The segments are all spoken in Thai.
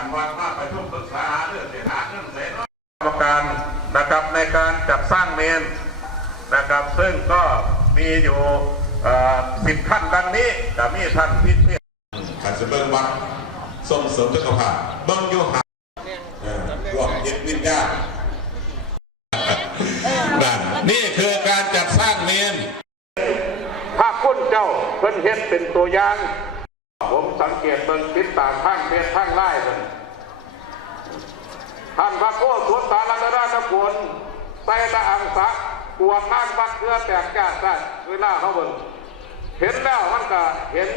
การวางมาประชุมปรึกษาเรื่องเสียหาเรื่องเสียน้อยกรรมการนะครับในการจัดสร้างเมนนะครับซึ่งก็มีอยู่สิบขั้นดังนี้แต่มีท่านที่ที่ขันจะเบิ้งวัดส่งเสริมเจ้าภาพเบิ้งโยหะรวมยึดวิญญาณนั่นนี่คือการจัดสร้างเมน พระคุณเจ้าเพิ่นเห็นเป็นตัวอย่างผมสังเกตเบิ้งติดต่างท่านเพียนท่านไล่เลยท่านพระโก้สวนสารนราชกุลไตรตะอังสักกัวท่านพระเครือแตกแกาได้ด้วยหน้าเขาบนเห็นแล้วมันก็เห็น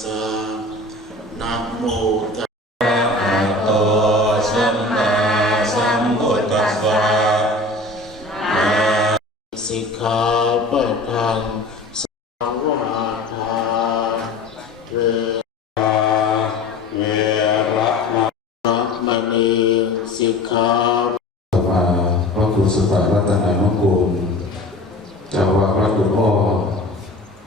สานัมโมตัสสะอะโตสัมมาสัมพุทธัสสะนัสิกาปะทังสังวาทาเวระเวระมะนัมณีสิกาสัมมาพระคุณสัตตะรัตนานุกุลเจ้าวาพระคุณพ่อ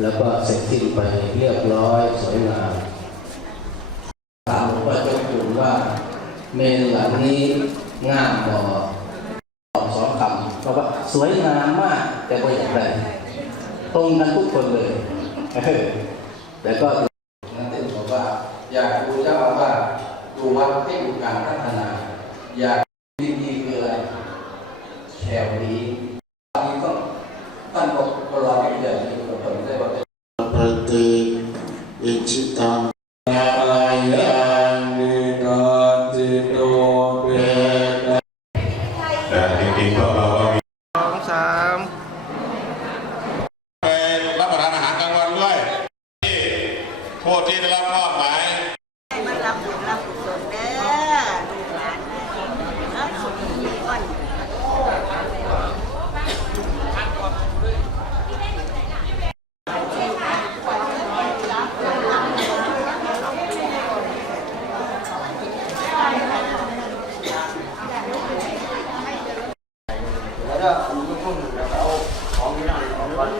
แล้วก็เสร็จสิ้นไปเรียบร้อย สวยงามถามวก็จะจุนว่าเมนหลังนี้ งามบ่ออบสองคำเรา่าสวยงามมาก แต่ก็อยากไดตรงกันทุกคนเลยแต่ก็อยากดีดีคืออะไรแถวนี้ผู้ที่ได้รับความ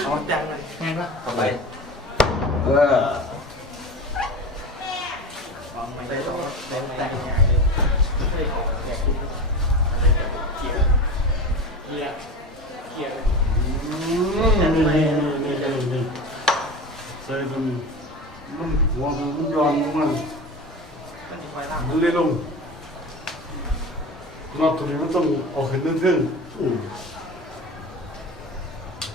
ăn đi. Nó lên luôn. Nó tụi nó tụi nó ở hình nó thương. Ừ. ừ. ừ. ừ.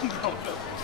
どうも。